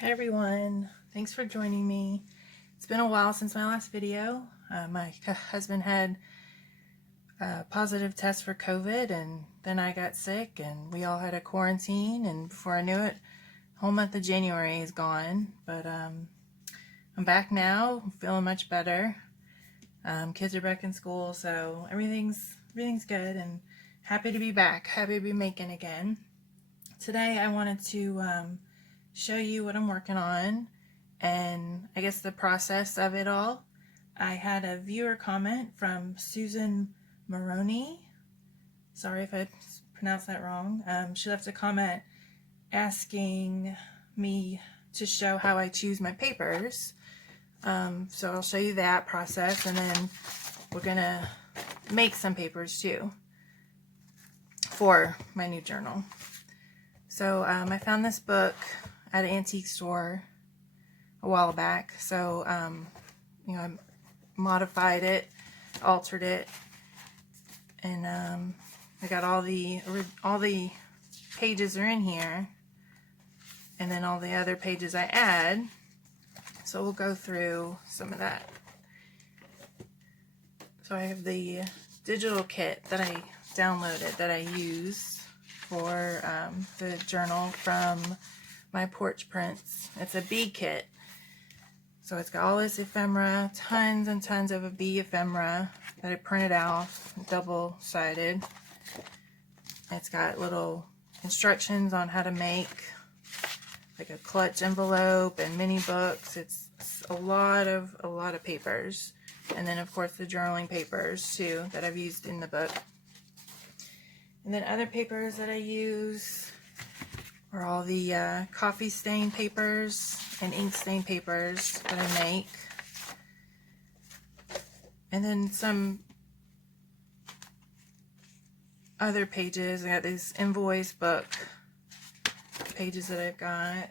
Hi everyone, thanks for joining me. It's been a while since my last video. My husband had a positive test for COVID, and then I got sick and we all had a quarantine, and before I knew it, the whole month of January is gone. But I'm back now, feeling much better. Kids are back in school, so everything's good, and happy to be back, happy to be making again. Today I wanted to show you what I'm working on and I guess the process of it all. I had a viewer comment from Susan Maroney. Sorry if I pronounced that wrong. She left a comment asking me to show how I choose my papers. So I'll show you that process, and then we're gonna make some papers too for my new journal. So I found this book at an antique store a while back. So I modified it, altered it, and I got all the pages are in here, and then all the other pages I add. So we'll go through some of that. So I have the digital kit that I downloaded that I use for the journal from my Porch Prints. It's a bee kit. So it's got all this ephemera, tons and tons of a bee ephemera that I printed out, double-sided. It's got little instructions on how to make like a clutch envelope and mini books. It's a lot of papers. And then of course the journaling papers too that I've used in the book. And then other papers that I use are all the coffee stain papers and ink stain papers that I make. And then some other pages. I got these invoice book pages that I've got.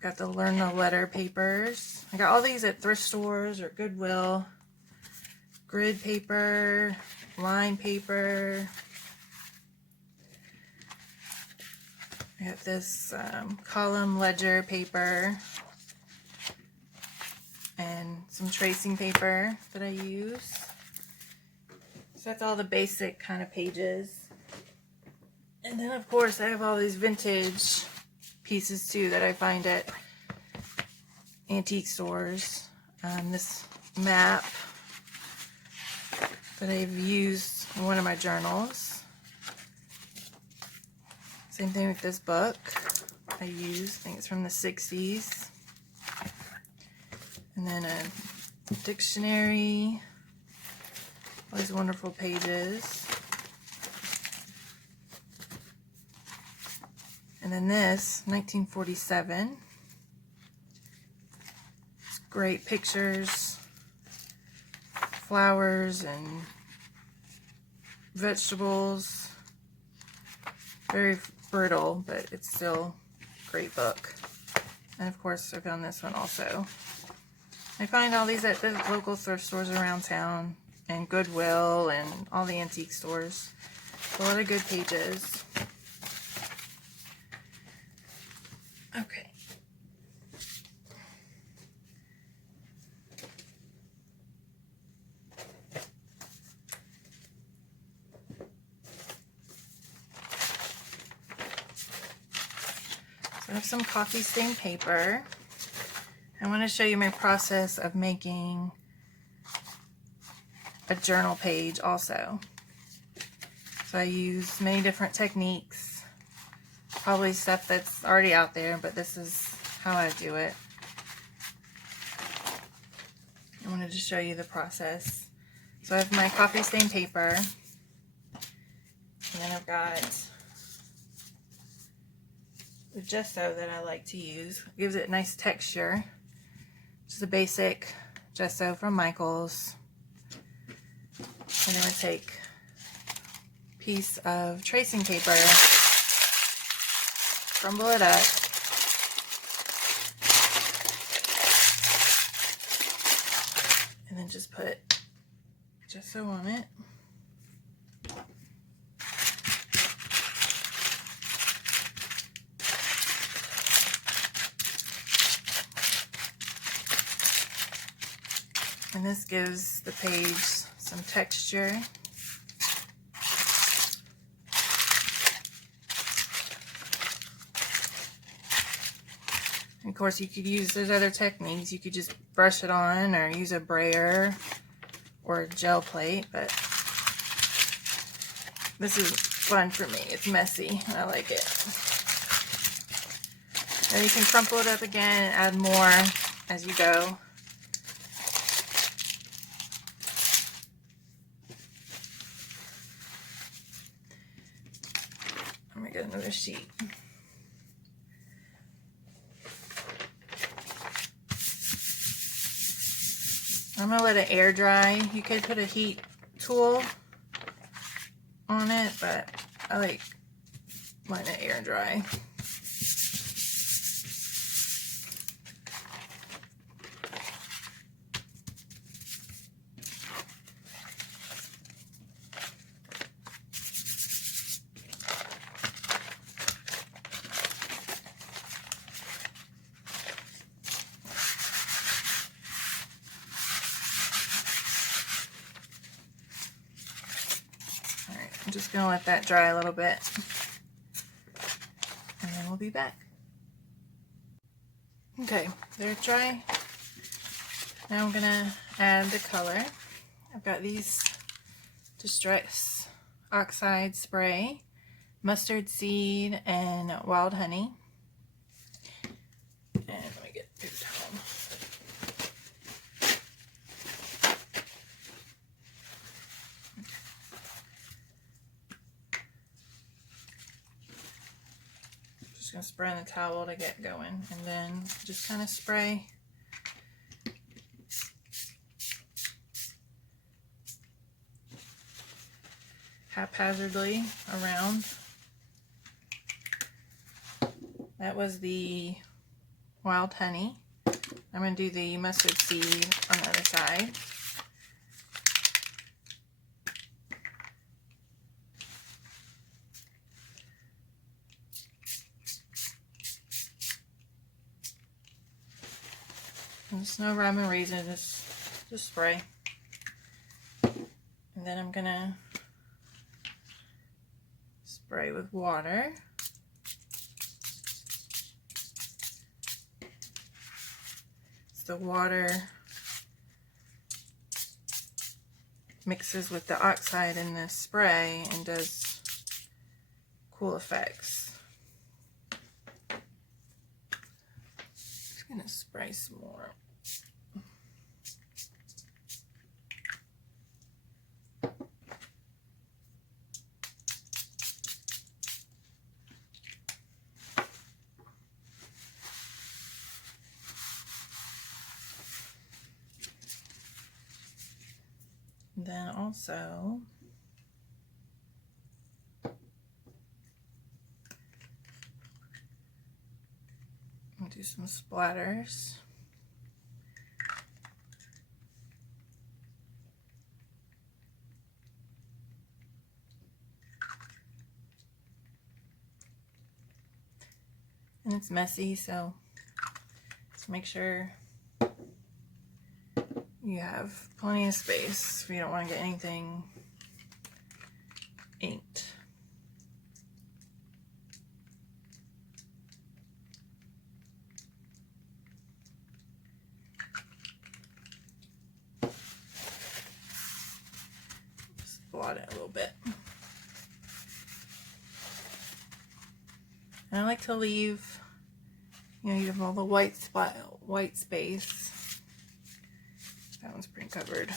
Got the Learn the Letter papers. I got all these at thrift stores or Goodwill. Grid paper, line paper. I got this column ledger paper and some tracing paper that I use. So that's all the basic kind of pages. And then of course I have all these vintage pieces too that I find at antique stores. This map that I've used in one of my journals. Same thing with this book I use. I think it's from the 60s. And then a dictionary. All these wonderful pages. And then this, 1947. It's great pictures, flowers and vegetables. Very brittle, but it's still a great book. And of course I found this one also. I find all these at the local thrift stores around town and Goodwill and all the antique stores. A lot of good pages. Okay. I have some coffee stain paper. I want to show you my process of making a journal page also. So I use many different techniques, probably stuff that's already out there, but this is how I do it. I wanted to show you the process. So I have my coffee stain paper, and then I've got the gesso that I like to use. It gives it a nice texture. Just a basic gesso from Michael's. And then I take a piece of tracing paper, crumble it up, and then just put gesso on it. And this gives the page some texture. And of course, you could use those other techniques. You could just brush it on or use a brayer or a gel plate, but this is fun for me. It's messy and I like it. Then you can crumple it up again and add more as you go. I'm gonna get another sheet. I'm gonna let it air dry. You could put a heat tool on it, but I like letting it air dry. I'm just going to let that dry a little bit, and then we'll be back. Okay, they're dry. Now I'm going to add the color. I've got these Distress Oxide spray, mustard seed, and wild honey. And let me get a paper towel. Just gonna spray on the towel to get going, and then just kind of spray haphazardly around. That was the wild honey. I'm going to do the mustard seed on the other side. And there's no rhyme or reason, just spray. And then I'm going to spray with water. The water mixes with the oxide in the spray and does cool effects. Just gonna spray some more. Then also I'll do some splatters. And it's messy, so just make sure you have plenty of space if you don't want to get anything inked. Just blot it a little bit. And I like to leave, you have all the white space. That one's pretty covered.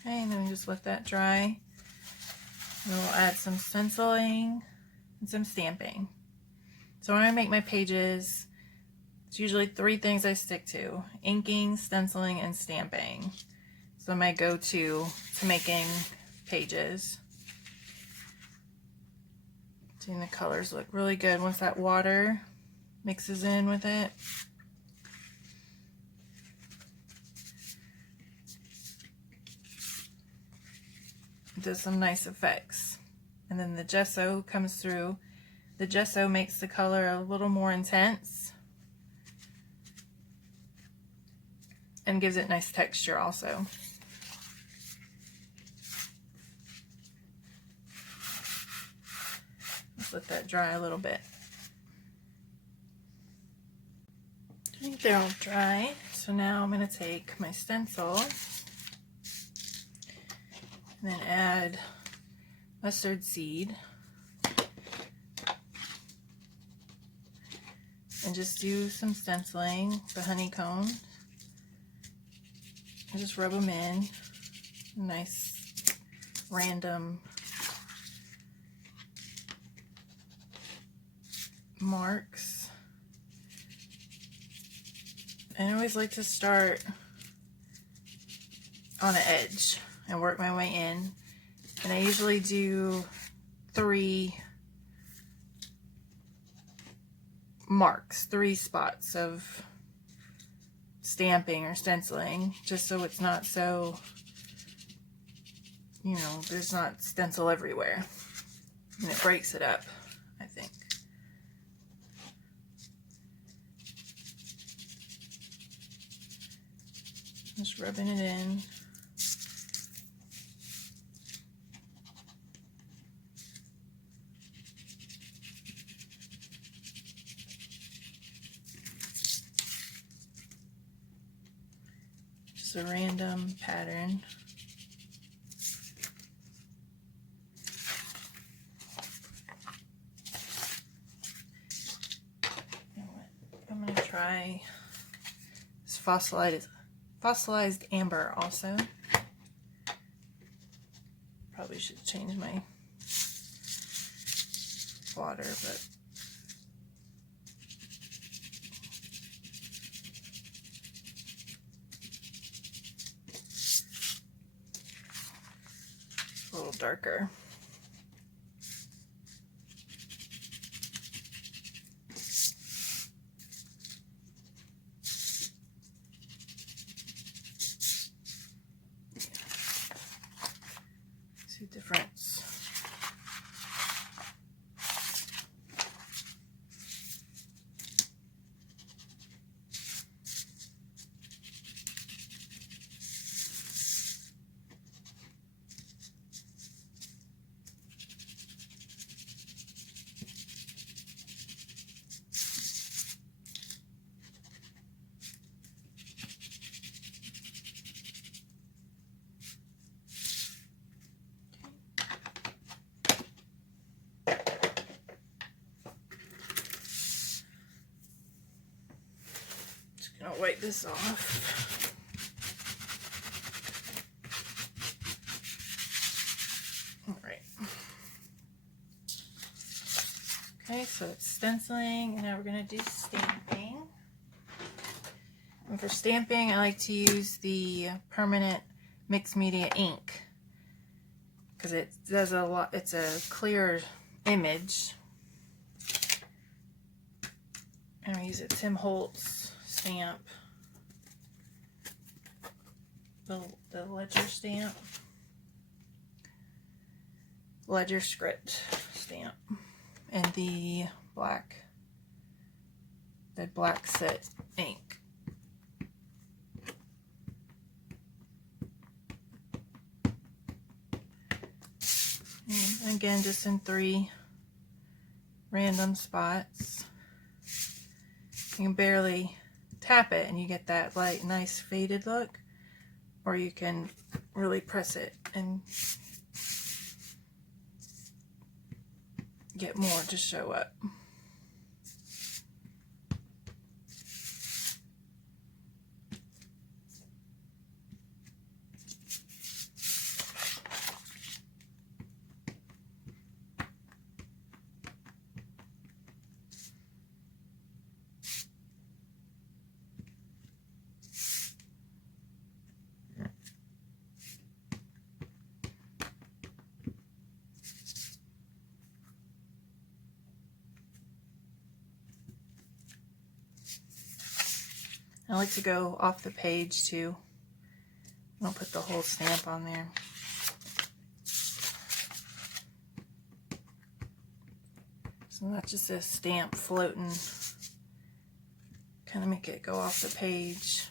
Okay, and then we just let that dry. And we'll add some stenciling and some stamping. So when I make my pages, it's usually 3 things I stick to: inking, stenciling, and stamping. So my go-to to making pages. Seeing the colors look really good once that water mixes in with it. It does some nice effects. And then the gesso comes through The gesso makes the color a little more intense and gives it nice texture also. Let's let that dry a little bit. I think they're all dry. So now I'm going to take my stencil and then add mustard seed and just do some stenciling, the honeycomb, and just rub them in. Nice random marks. And I always like to start on an edge and work my way in. And I usually do 3 marks, 3 spots of stamping or stenciling, just so it's not so, you know, there's not stencil everywhere. And it breaks it up, I think. Just rubbing it in. Just a random pattern. I'm going to try this fossilized amber also. Probably should change my water, but it's a little darker. See the difference. I'll wipe this off. All right. Okay, so it's stenciling, and now we're going to do stamping. And for stamping, I like to use the permanent mixed media ink because it does a lot. It's a clear image. And I use a Tim Holtz stamp, the ledger stamp, ledger script stamp, and the black set ink. And again, just in 3 random spots. You can barely tap it and you get that light, nice faded look, or you can really press it and get more to show up. I like to go off the page too. I don't put the whole stamp on there. So that's just a stamp floating, kind of make it go off the page.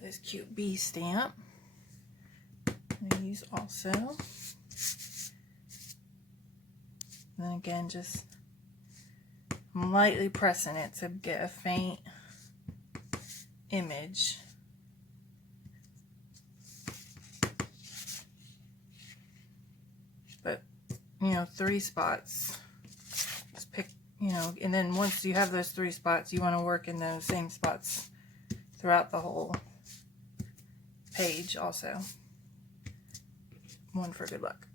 This cute bee stamp I'm going to use also. And then again, just I'm lightly pressing it to get a faint image. But, you know, 3 spots. Just pick, you know, and then once you have those 3 spots, you want to work in those same spots throughout the whole page also. One for good luck.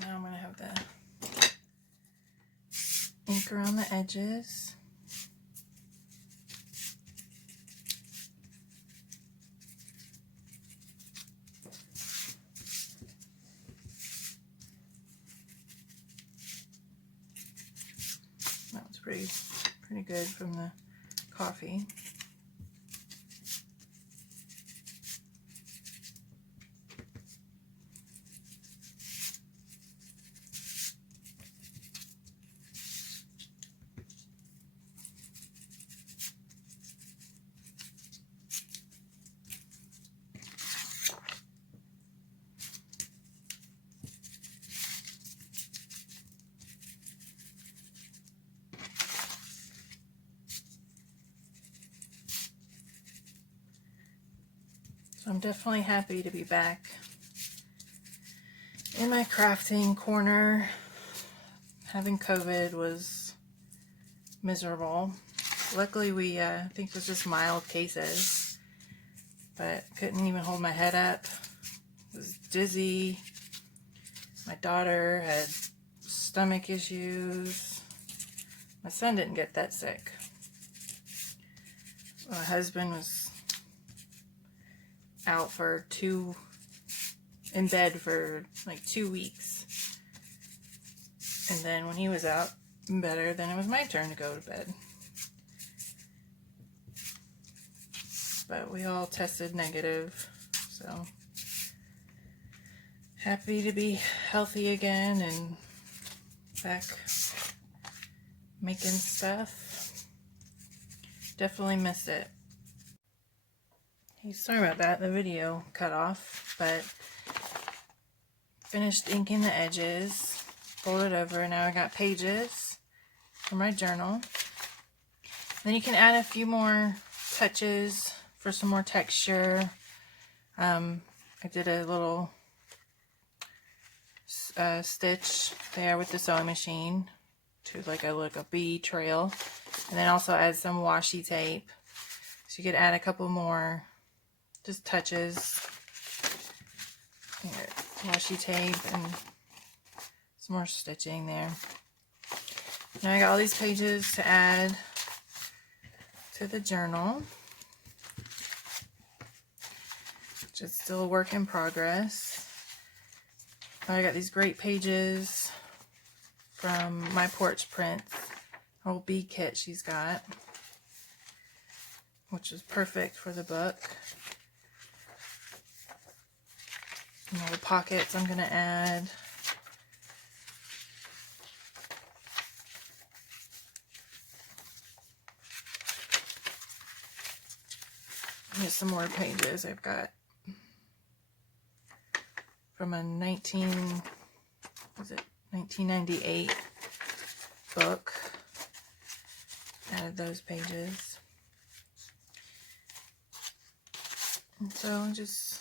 Now I'm going to have the ink around the edges. That was pretty good from the coffee. So I'm definitely happy to be back in my crafting corner. Having COVID was miserable. Luckily we, I think it was just mild cases, but couldn't even hold my head up. Was dizzy. My daughter had stomach issues. My son didn't get that sick. My husband was out in bed for like 2 weeks. And then when he was out better, then it was my turn to go to bed. But we all tested negative, so happy to be healthy again and back making stuff. Definitely missed it. Hey, sorry about that, the video cut off, but finished inking the edges, folded over, and now I got pages for my journal. Then you can add a few more touches for some more texture. I did a little stitch there with the sewing machine to like a bee trail, and then also add some washi tape, so you could add a couple more just touches. Here, washi tape and some more stitching there. Now I got all these pages to add to the journal, which is still a work in progress. I got these great pages from My Porch Prints, old bee kit she's got, which is perfect for the book. And all the pockets I'm going to add. just some more pages I've got from a 1998 book. Added those pages. And so I'll just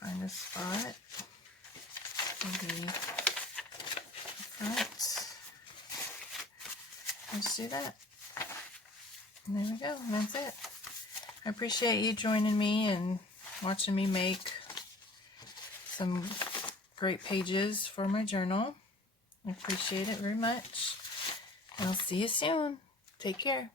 find a spot. Maybe front. Let's do that. And there we go. And that's it. I appreciate you joining me and watching me make some great pages for my journal. I appreciate it very much. And I'll see you soon. Take care.